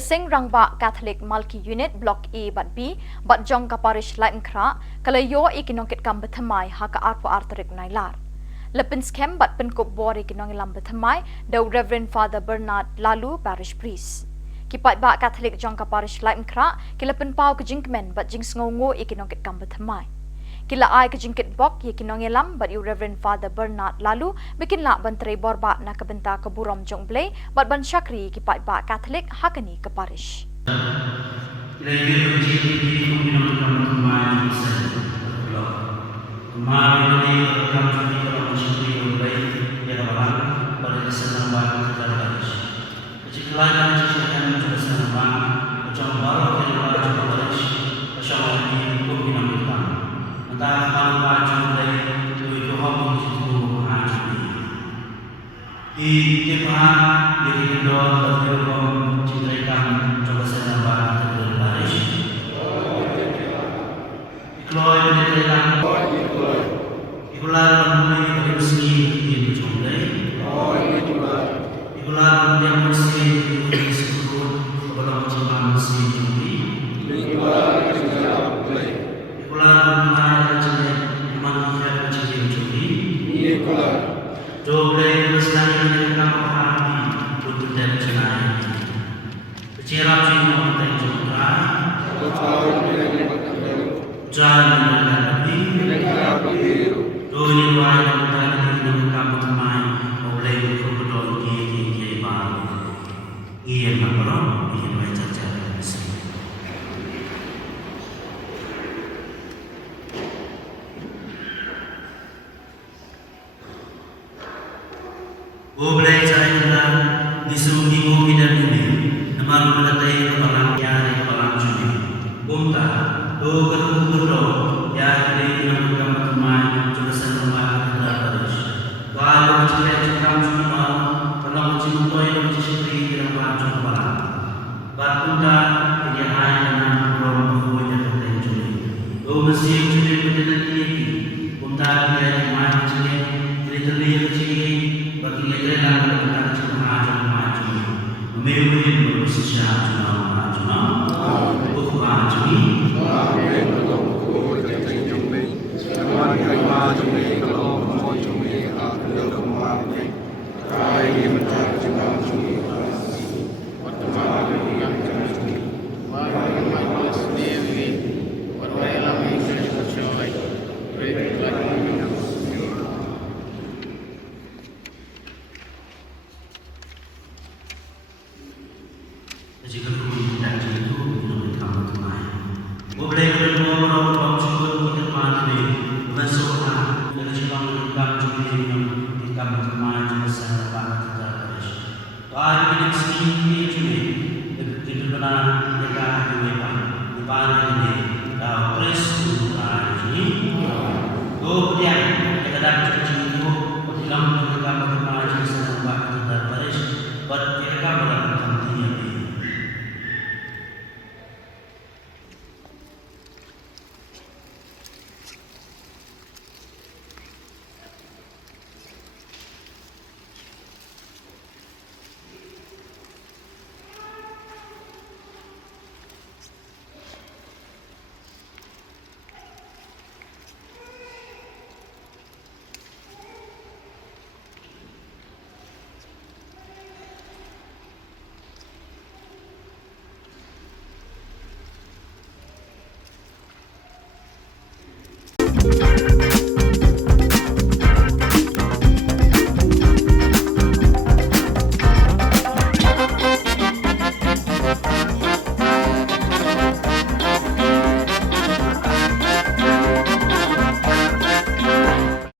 Seng Rangbah Katholik Multi Unit Block A Bat B Bat Jong ka Parish Laitumkhrah kalayo ikinongkit kam bethamai ha ka arpo arterik nailar. Lepin scam bat penkop bor ikinong ilam bethamai the Reverend Father Bernard Lalu Parish Priest. Kipat ba Katholik Jong ka Parish Laitumkhrah kilapen pau ke jingkmen bat jing sngongo ikinongkit kam bethamai. Kila ai ke jing Kitbok ikinong ilam bat Reverend Father Bernard Lalu bikin la bantrai borba na kebenta ke burom jong blay bat ban syakri kipat ba Katholik hakani ke parish. Boleh saya disuruh ibu kita ini, nama mendatai kepalang yang kepalang judi. Bumta, do kerudo yang di dalam kamar teman jurusan rumah kita terus. Kalau kita cakap judi mal, kalau kita toy dan ciri di dalam kepalang. Bunda dia hanya dengan rom buaya kita judi. Do mesti judi kita nanti. Bunda dia cuma judi, jadi terlihat judi. Bagi kita yang berada di tengah maju, memilih berusaha junam, bukan judi. Jika kamu tidak itu, minum kamu temai. Boleh berdua orang bang cukup kita mandi, bersuara dari Shillong bang cukup minum di kamu temai jurusan bang kita terus. Hari ini sini cuci, itu benar mereka diwepan, dipanen ini, dah pres untuk ini. Kemudian kita dapat cuci itu, hilang di kamu temai jurusan bang kita terus, buat mereka berlaku dia.